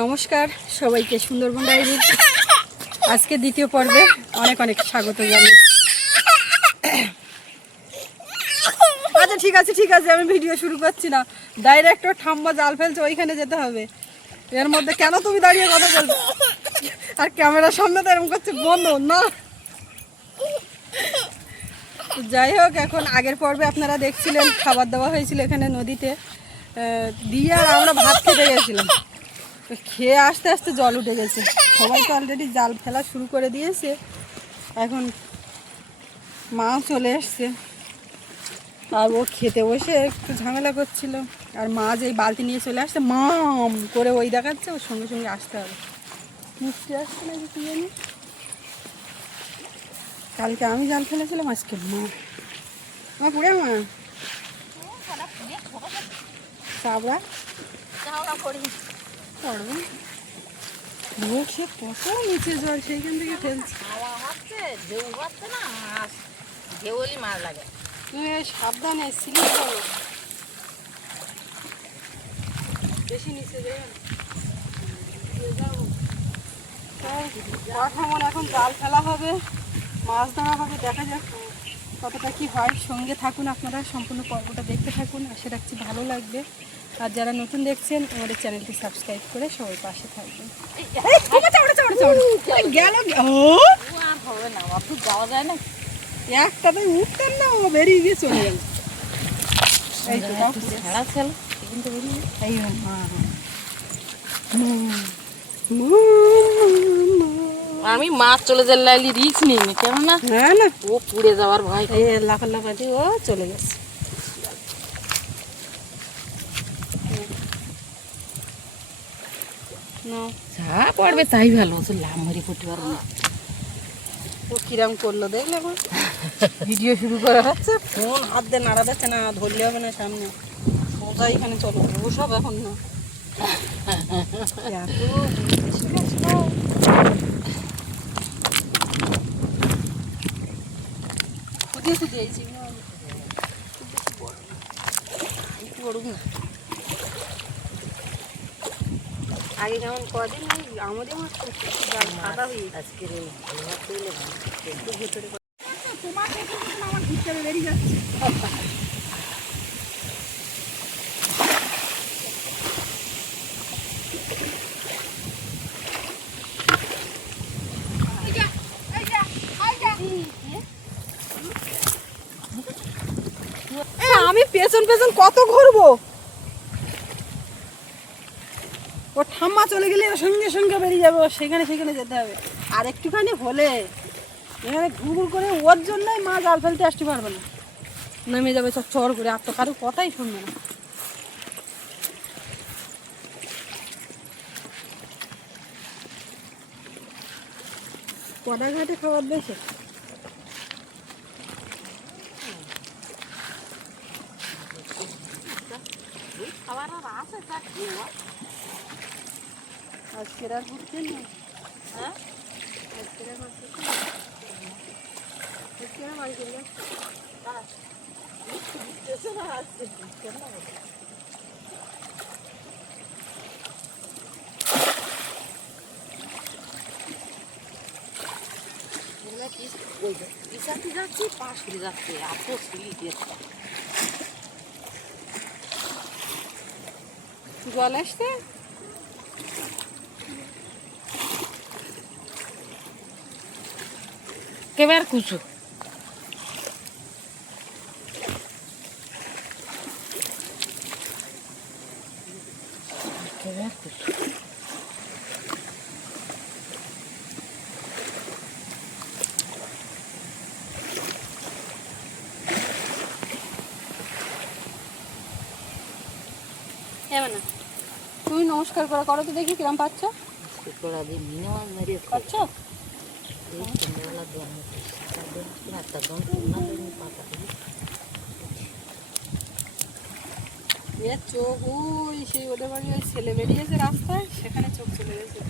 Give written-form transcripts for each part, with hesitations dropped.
নমস্কার সবাইকে সুন্দরবন ডায়েরির আজকে দ্বিতীয় পর্বে অনেক অনেক স্বাগত জানাই। আচ্ছা ঠিক আছে আমি ভিডিও শুরু করছি না, ডাইরেক্ট ঠাম্মা জাল ফেলছে, ওইখানে যেতে হবে। এর মধ্যে কেন তুমি দাঁড়িয়ে কথা বলছো আর ক্যামেরার সামনে তো এরকম করছে, বন্ধ না। যাই হোক, এখন আগের পর্বে আপনারা দেখছিলেন খাবার দেওয়া হয়েছিল এখানে নদীতে দিয়ে, আর আমরা ভাত খেতে গেছিলাম। খেয়ে আস্তে আস্তে জল উঠে গেছে, সবাই তো অলরেডি জাল ফেলা শুরু করে দিয়েছে। এখন মাও চলে এসছে, আর ও খেতে বসে একটু ঝামেলা করছিল, আর মা যে বালতি নিয়ে চলে আসছে মাম করে ওই দেখাচ্ছে, ওর সঙ্গে সঙ্গে আসতে হবে। মিষ্টি আসছে না কি জানি, কালকে আমি জাল ফেলেছিলাম, আজকে মা পুড়ে মা চাবড়া পড়বে সে কত নিচে জল, সেইখান থেকে ফেলছে। তুমি সাবধানে স্লিপ করো, বেশি নিচে যাবে না। এখন জাল ফেলা হবে, মাছ ধরা হবে, দেখা যাক কতটা কি হয়। সঙ্গে থাকুন আপনারা, সম্পূর্ণ পর্বটা দেখতে থাকুন, আশা রাখছি ভালো লাগবে। আর যারা নতুন দেখছেন আমাদের চ্যানেলটি সাবস্ক্রাইব করে সবাই পাশে থাকবেন। যাওয়া যায় না, একটা তো উঠতেন না, ও বেরিয়ে গিয়ে চলে গেল। আমি মাছ চলে যাওয়ার লাইলি রিস্ক নিই কেননা হ্যাঁ না, ও পুড়ে যাওয়ার ভয়। লাফালাফাতি ও চলে গেছে। যা পড়বে তাই ভালো, লাভ মারি পড়তে পারবো না। ও কিরম করলো দেখলে, ভিডিও শুরু করা হচ্ছে, ফোন হাত দিয়ে নাড়া যাচ্ছে না, ধরলে হবে না সামনে, সোজা এখানে চলো ওসব এখন না। খুঁজিয়ে খুঁজিয়ে এইছি আগে কেমন কদিন আমাদের মাছ সাদা হয়ে আজকের ভেতরে তোমার আমার ভিতরে বেরিয়ে যাচ্ছে। আমি পেছন পেছন কত ঘুরবো, ও ঠাম্মা চলে গেলে ওর সঙ্গে সঙ্গে বেরিয়ে যাবে, সেখানে যেতে হবে। আর একটুখানি হলে এখানে ঘুরঘুর করে, ওর জন্যই মা জাল ফেলতে আসতে পারবে না, নেমে যাবে সব চর করে, আর তো কারো কথাই শুনবে না। কটা ঘাটে খাবার দিয়েছে, আজকের আর ঘুরতে নেই। হ্যাঁ আজকের আর বাড়ি চলে যাচ্ছি পাশ করে যাচ্ছে, এত স্লিপ জল আসছে। কেবার কুচু কেবার কুচু না, তুমি নমস্কার করো তো দেখি কিরম পাচ্ছ। পাচ্ছ চোখ ওই সেই ওদের বাড়ি ওই ছেলে বেরিয়েছে রাস্তায়, সেখানে চোখ চলে গেছে।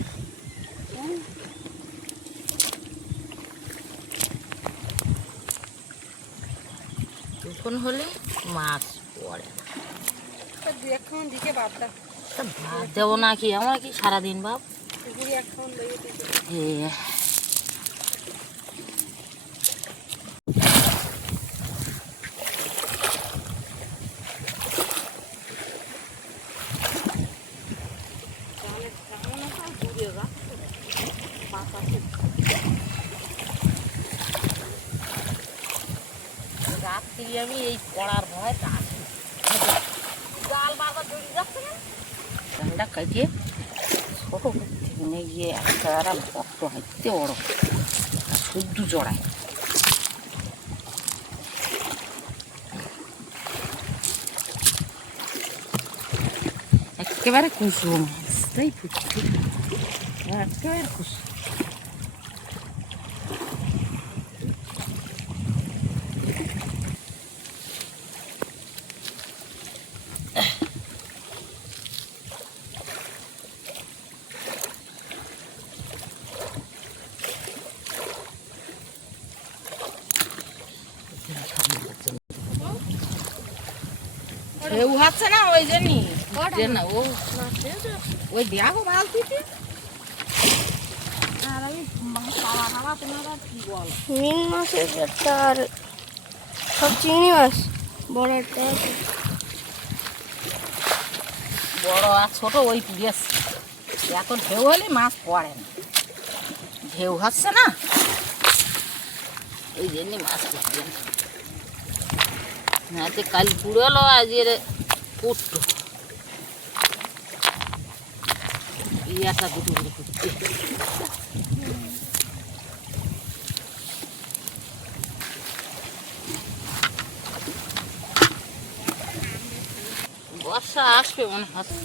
তখন হলে মাছ পড়ে দু একখান দিকে বাদটা ভাত দেবো নাকি আমরা কি সারাদিন বাপ এ রাত্রি আমি এই পড়ার ভয় জাল বারবার জড়িয়ে যাচ্ছে না জালটা কাটিয়ে ছোটো করতে গিয়ে একটা ভক্ত হাইতে বড় শুদ্ধ জড়ায় একেবারে কুসুম তাই ফুটছে একেবারে কুসুম ঢেউ হচ্ছে না ওই জন্যই না ও ওই দেখো বালতিতে আর আমি খাওয়া দাওয়া তোমার কি বল মিন মাছের একটা আর সব চিংড়ি মাছ বড় একটা আছে। বড় আর ছোট ওই পিস এত ঢেউ হলে মাছ পড়ে না ঢেউ হচ্ছে না ওই জন্যই মাছ পড়ছে না না তো কাল পুরোলো আজের পুট্টো ইয়াটা দুটো করে ফুটছে বর্ষা আসবে মনে হচ্ছে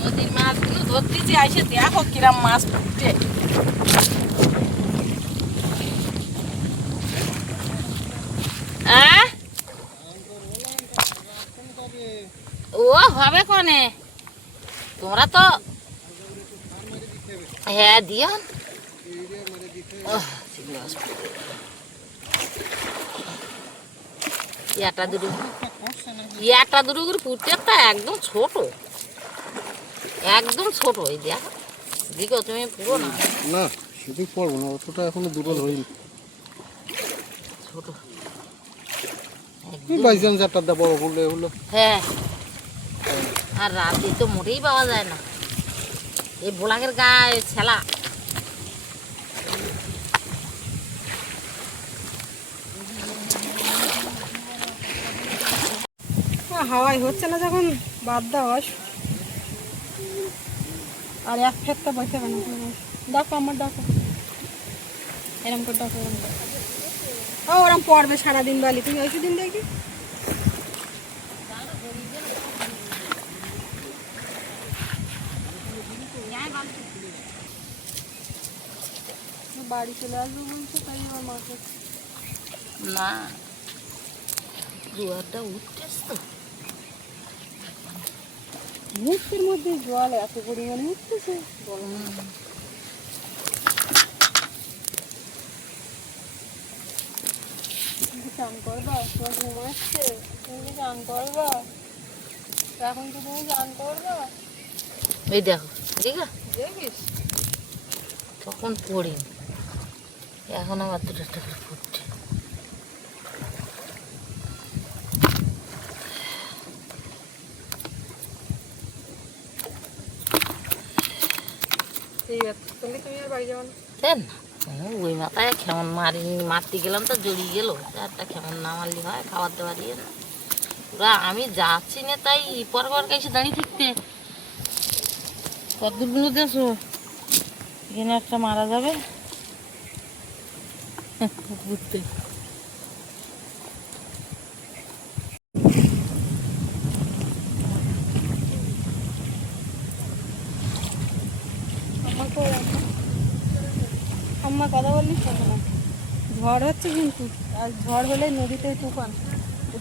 নদীর মাছগুলো ধরতেছি আইসে দেখো কিরাম মাছ ফুটছে ও হবে কনে তোমরা তো হ্যাঁ দিও ইয়াটা দুটো করে ফুটছে তা একদম ছোট এই দেখ দিকে তুমি পুরো না না সেদিক পড়বো না অতটা এখনো দুটো ধরিনি ছোট বাইজান চারটা দা বড় বললে হলো হ্যাঁ আর রাতে তো মোটেই পাওয়া যায় না এই বোলাকের গায়ে ছেলা হাওয়াই হচ্ছে না যখন বাদ দেওয়া আর এক ফেরটা বসে কেন ডাকো আমার ডাকো এরম করে ডাকো ও ওরম পড়বে সারাদিন বালি তুমি ওই দিন দেখি বাড়ি চলে আসবো বলছে তাই আমার মাকে না জোয়ারটা উঠতেছ তো মুখের মধ্যে জল এত পরিমাণে উঠতেছে চান করবা তোমার ঘুম আসছে তুমি চান করবা এখন তো তুমি চান করবা এই দেখো ঠিক আছে দেখিস তখন পড়ি এখন আমার দুটো করে ফুটছে ঠিক আছে তুমি আর বাড়ি যাও না দেন ওই মাথায় কেমন মারতে গেলাম তো জড়িয়ে গেল একটা কেমন না মারলি হয় খাবার দাবার দিয়ে না ওরা আমি যাচ্ছি না তাই পর কাছে দাঁড়িয়ে থাকতে কতগুলো দেছো এখানে একটা মারা যাবে বুঝতে আম্মা কথা বললি শোনো না ঝড় হচ্ছে কিন্তু আর ঝড় হলে নদীতে তুফান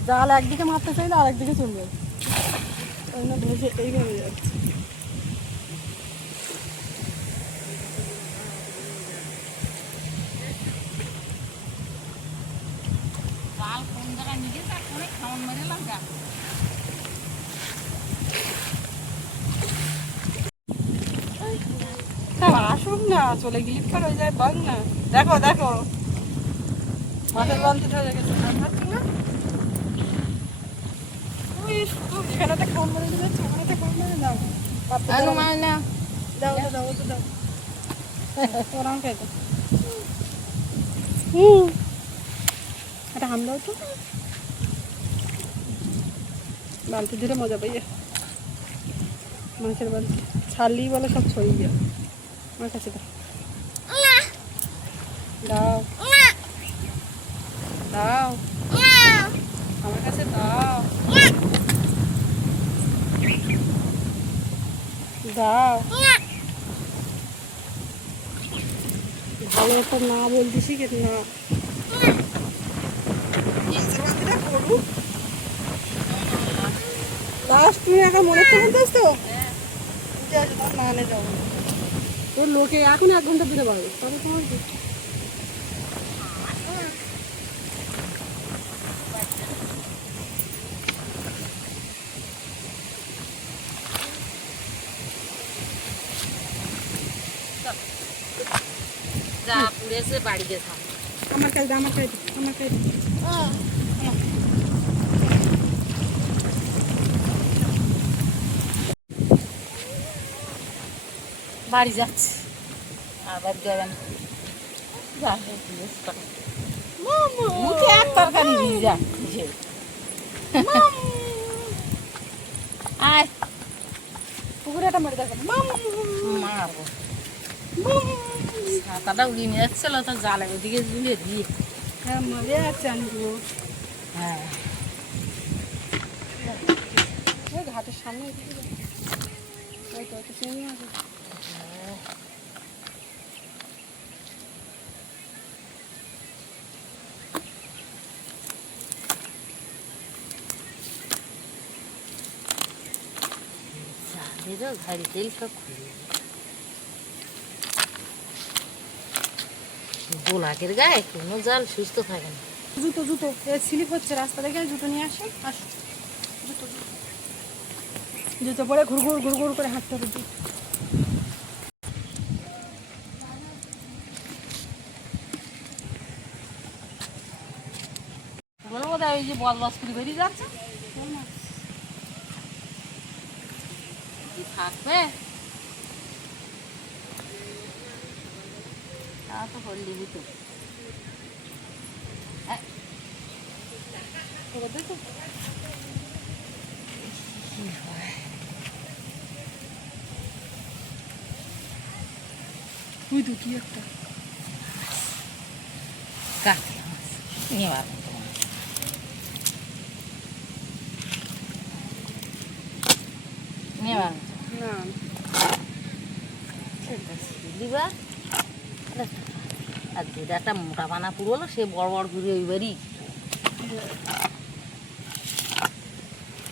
জাল একদিকে মারতে চাইলে আর একদিকে চলে যাবে ওই জন্য ভেসে এইভাবে যাচ্ছে নিজে তার অনেক খাওয়ান মেরে লাগা আসুক না, চলে গিলিপ করে হয়ে যায়, বাঘ না। দেখো দেখো মাছের বালতি ধরে গেছে, এখানে খাওয়ান মেরে দিচ্ছে, ওখানে খাওয়ান মেরে দাও, আলু মাল না দাও তো দাও তো দাও, ওরাম খাইতো। একটা হাম দাও তো, বালতি ধরে মজা পাইয়ে মাছের বালতি ছাড়লেই বলে সব ছড়িয়ে গিয়ে আমার কাছে দাও, দাও দাও আমার কাছে দাও, দাও ভালো একটা না বলতেছি কি না লাস্ট তুমি এখন মনে করতে তো না আনে যাবো তোর লোকে এখন 1 ঘন্টা দিতে পারবে, তবে তোমার কি যা পুড়েছে বাড়িতে থাম আমার কাছে আমার কাছে আমার কাছে বাড়ি যাচ্ছে আবার যাবেন যা মুখে এক তরকারি দিয়ে যা আয় পুকুরে একটা মেরে দেখেন মারবো ছাতাটা উড়িয়ে নিয়ে যাচ্ছিল তো জালে ওদিকে ঝুলিয়ে দিয়ে হ্যাঁ মজা আছে আমি হ্যাঁ ঘাটের সামনে ওই তো একটা চিংড়ি মাছ আছে। জালেরও ঘাড়ি তেল সব খুলে বোলাকের গায়ে কোনো জাল সুস্থ থাকে না জুতো জুতো স্লিপ হচ্ছে রাস্তা দেখে জুতো নিয়ে আসে আসো জুতো জুতো পরে ঘুরঘুর ঘুরঘুর করে হাঁটতে হবে জুতো ওগুলো বোধ হয় ওই যে বদমাস করে বেরিয়ে যাচ্ছে কি থাকবে তা তো হল্লি বুতো এবার দেখো তুই তো কি একটা কাকে নিয়ে পারবো নিয়ে পারবো না দিবা আর যেটা একটা মোটা বানা পুরো হলো সে বড় বড় ঘুরে ওইবারই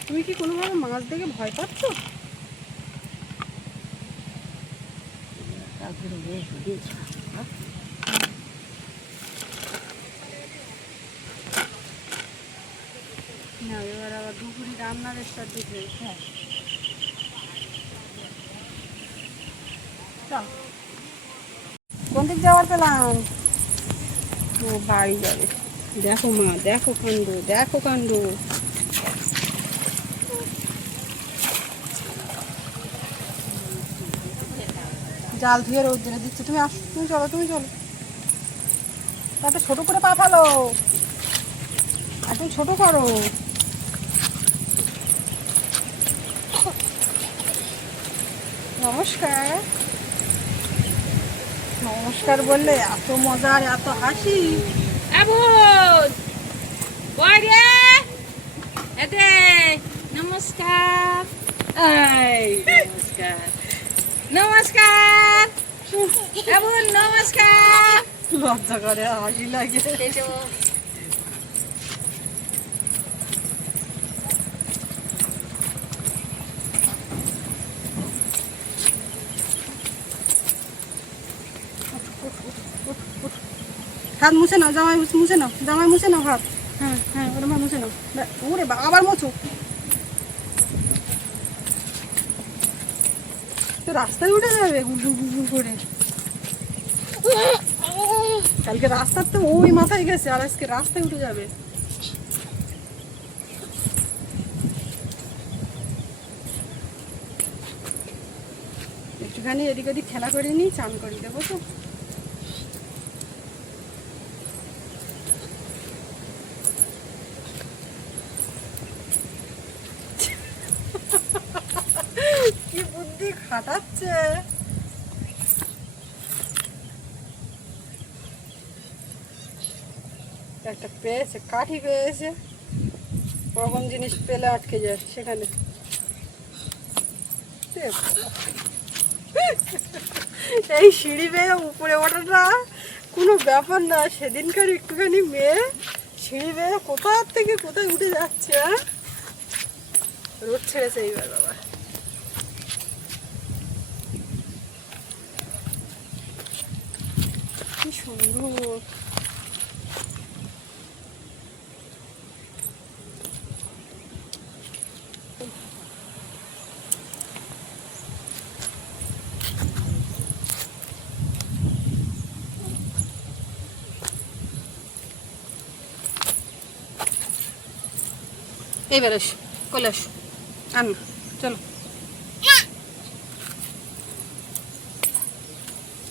তুমি কি কোনোভাবে মাছ দেখে ভয় পাচ্ছ ঘুরে ঘুরে ঘুরেছ না এবার আবার দুপুরি রান্নার স্টার্ট দিতে হ্যাঁ কোন দিক যাওয়ার পেলাম ও বাড়ি যাবে দেখো মা দেখো কাণ্ড দেখো কাণ্ড জাল ধুয়ে রোদ্রে দিচ্ছে তুমি আসো তুমি চলো তাতে ছোট করে পা ফেলো আর তুমি ছোট করো নমস্কার নমস্কার বললে এত মজা আর এত হাসি নমস্কার নমস্কার নমস্কার নমস্কার লজ্জা করে হাসি লাগে হাত মুছে নাও জামাই মুছে নাও হাত হ্যাঁ হ্যাঁ ওরম মুছে নাও ওরে আবার মোচো, তো রাস্তায় উঠে যাবে গুড় গুড় করে। কালকে রাস্তার তো ওই মাথায় গেছে, আর আজকে রাস্তায় উঠে যাবে। একটুখানি এদিক ওদিক খেলা করে নিই, চান করে দেবো তো। কি বুদ্ধি খাটাচ্ছে। একটা পেয়েছে, কাঠি পেয়েছে, ওরকম জিনিস পেলে আটকে যায় সেখানে। এই সিঁড়ি বেয়ে উপরে ওঠাটা কোনো ব্যাপার না, সেদিনকার একটুখানি মেয়ে সিঁড়ি বেয়ে কোথার থেকে কোথায় উঠে যাচ্ছে। রোদ ছেড়েছে এইবার বাবা। কি সুন্দর। এইবার এসো, কোলে এসো, আন চলো,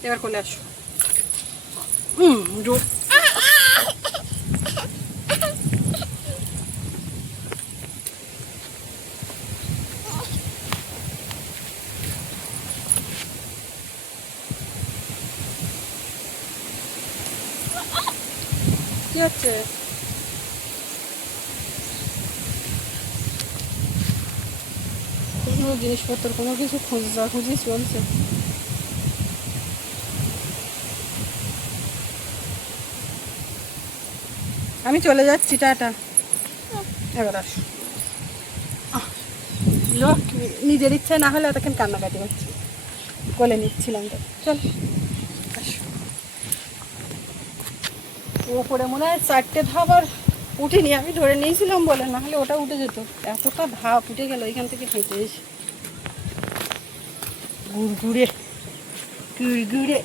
এবার কোলে আসো। জোর কি হচ্ছে? কোনো জিনিসপত্র কোনো কিছু খোঁজাখুঁজি চলছে। আমি চলে যাচ্ছি, টাটা। এবার আসো। লোক নিজের ইচ্ছায় না হলে এতক্ষণ কান্নাকাটি হচ্ছে, কোলে নিচ্ছিলাম তো। চল আসো। ওপরে মনে হয় 4টে ধাপ আর উঠিনি, আমি ধরে নিয়েছিলাম বলে, না হলে ওটা উঠে যেত। এতটা ধাপ উঠে গেল এখান থেকে হেঁটে এসে গুড়গুড়ে গুড়গুড়ে।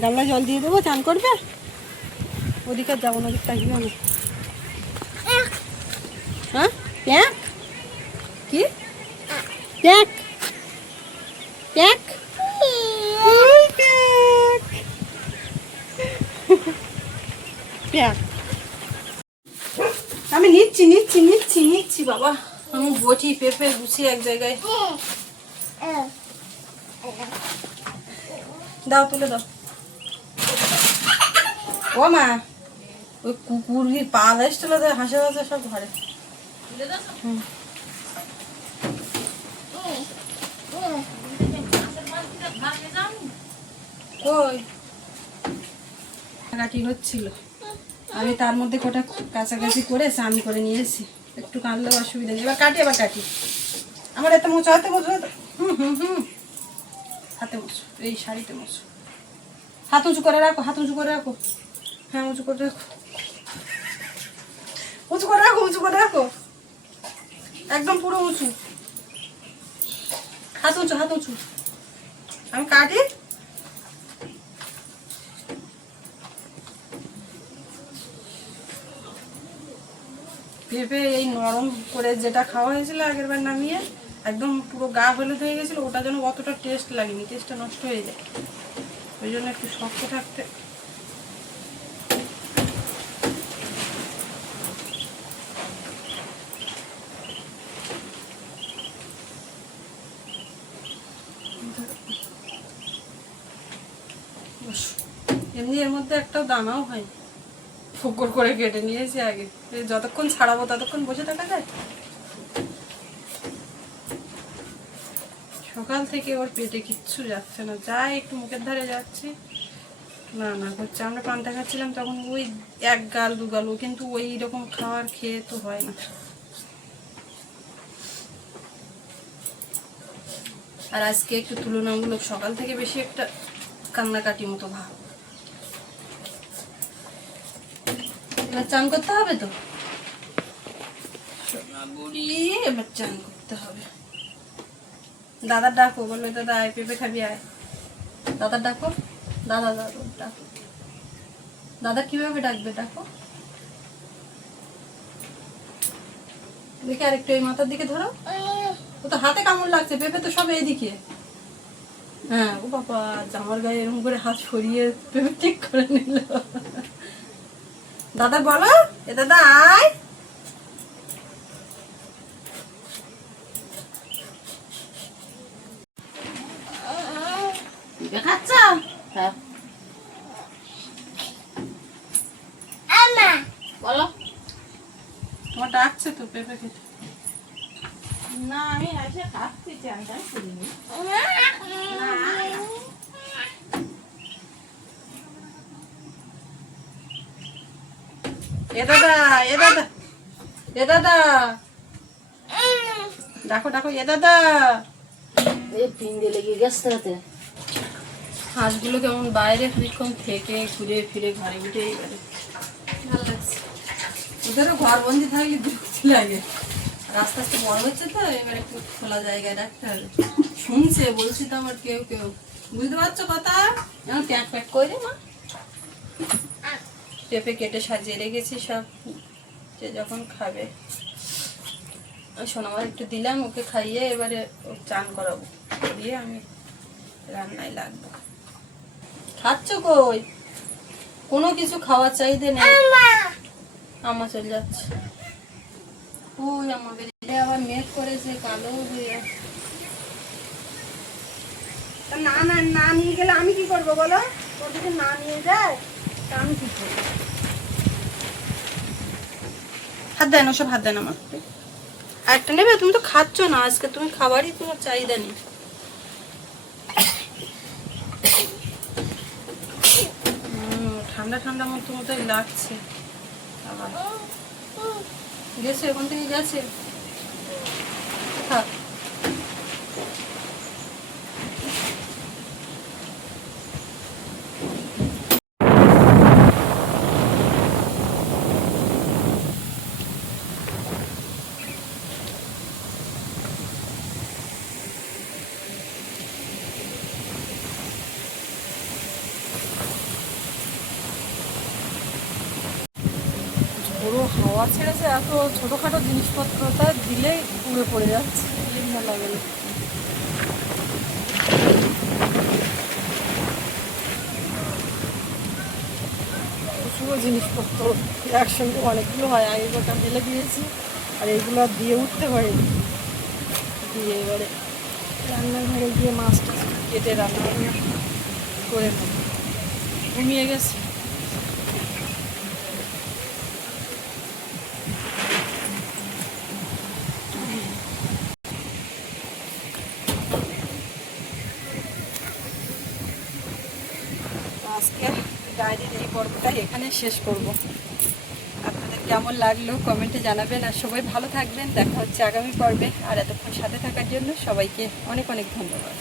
গামলা জল দিয়ে দেবো, চান করবে? ওদিকে আর যাবো না, ওদিক তাকিও না। হ্যাঁ প্যাক কি প্যাক প্যাক প্যাক। আমি নিচ্ছি নিচ্ছি নিচ্ছি নিচ্ছি বাবা। আমি বটি পেঁপে গুছিয়ে এক জায়গায় দাও, তুলে দাও। ও মা, ওই কুকুরের পা এসছিল, হাসে হাসে সব ঘরে। কই কাটি হচ্ছিল, আমি তার মধ্যে কটা কাছাকাছি করে স্নান করে নিয়েছি। একটু কাঁদলেও অসুবিধা নেই। এবার কাটি, এবার কাটি। আমার এত মোছো, হাতে মোছো, হাতে মোছো, এই শাড়িতে মোছো। হাত উঁচু করে রাখো, হাত উঁচু করে রাখো। হ্যাঁ উঁচু করে রাখো, উঁচু করে রাখো, উঁচু করে রাখো, একদম পুরো উঁচু। হাত উঁচু, হাত উঁচু। আমি কাটি। পেঁপে এই নরম করে যেটা খাওয়া হয়েছিল আগের বার নামিয়ে, একদম পুরো গা হলুদ হয়ে গেছিলো, ওটা যেন অতটা টেস্ট লাগেনি, টেস্টটা নষ্ট হয়ে যায়। ওই জন্য একটু শক্ত থাকতে। এমনি এর মধ্যে একটাও দানাও হয়, ফোকর করে কেটে নিয়েছি আগে। যতক্ষণ ছাড়াবো ততক্ষণ বসে থাকা যায়। সকাল থেকে ওর পেটে কিচ্ছু যাচ্ছে না, যাই একটু মুখের ধারে যাচ্ছি না না করছে। আমরা পান্তা খাচ্ছিলাম তখন ওই 1 গাল 2 গাল, ও কিন্তু ওই রকম খাবার খেয়ে তো হয় না। আর আজকে একটু তুলনামূলক সকাল থেকে বেশি একটা কান্নাকাটি মতো ভাব। এবার চান করতে হবে তো সোনা বুড়ি, এবার চান করতে হবে। দাদা ডাকো, বলবে দাদা আয় পেঁপে খাবি আয়। দাদা ডাকো, দাদা দাদা ডাকো। দাদা কিভাবে ডাকবে, ডাকো। দেখি আরেকটু এই মাথার দিকে ধরো। ও তো হাতে কামড় লাগছে, পেঁপে তো সব এইদিকে। হ্যাঁ, ও বাবা জামার গায়ে এরকম করে হাত সরিয়ে পেঁপে ঠিক করে নিল। দাদা বলো, এ দাদা আয়। খাচ্ছ? হ্যাঁ বলো। তোমার ডাকছে তো পেঁপে খেতে। না আমি এসে খাচ্ছি, চানটা করিনি। এ দাদা, এ দাদা, এ দাদা, ডাকো ডাকো, এ দাদা। এই পিন্ডে লেগে গেছে রাতে। হাঁসগুলো কেমন বাইরে খানিকক্ষণ থেকে ঘুরে ফিরে ঘরে উঠে এবারে ভালো লাগছে। ওদেরও ঘর বন্দি থাকলে বিরক্তি লাগে। রাস্তা আস্তে বড় হচ্ছে তো, এবার একটু খোলা জায়গায় রাখতে হবে। শুনছে, বলছি তো আবার কেউ কেউ, বুঝতে পারছো কথা? এখন প্যাক প্যাক করে মা পেঁপে কেটে সাজিয়ে রেখেছি সব, যে যখন খাবে। সোনামার একটু দিলাম, ওকে খাইয়ে এবারে ও চান করাবো, দিয়ে আমি রান্নায় লাগবো। খাচ্ছ কই? কোনো কিছু খাওয়ার চাহিদা নেই। আমা চলে যাচ্ছে। ওই আমার বেরিয়ে আবার মেঘ করেছে, কালো হয়ে। না না, না নিয়ে গেলে আমি কি করবো বলো? ওর যদি না নিয়ে যায় তা আমি কি করবো? হাত দেন, ওসব হাত দেন আমার। একটা নেবে? তুমি তো খাচ্ছ না আজকে, তুমি খাবারই তোমার চাহিদা নেই। ঠান্ডা ঠান্ডা মতো মতোই লাগছে। আবার গেছে, ওখান থেকে গেছে। থাক। পুরো হাওয়া ছেড়েছে, এত ছোটোখাটো জিনিসপত্রটা দিলেই উড়ে পড়ে যাচ্ছে। ভালো লাগে না। প্রচুর জিনিসপত্র একসঙ্গে অনেকগুলো হয়, আগে গোটা ফেলে দিয়েছি, আর এগুলো দিয়ে উঠতে পারিনি। দিয়ে এবারে রান্নাঘরে গিয়ে মাছটা কেটে রান্না বান্না করে ঘুমিয়ে গেছে। আজকে ডায়েরির এই পর্বটা এখানে শেষ করব। আপনাদের কেমন লাগলো কমেন্টে জানাবেন, আর সবাই ভালো থাকবেন। দেখা হচ্ছে আগামী পর্বে। আর এতক্ষণ সাথে থাকার জন্য সবাইকে অনেক অনেক ধন্যবাদ।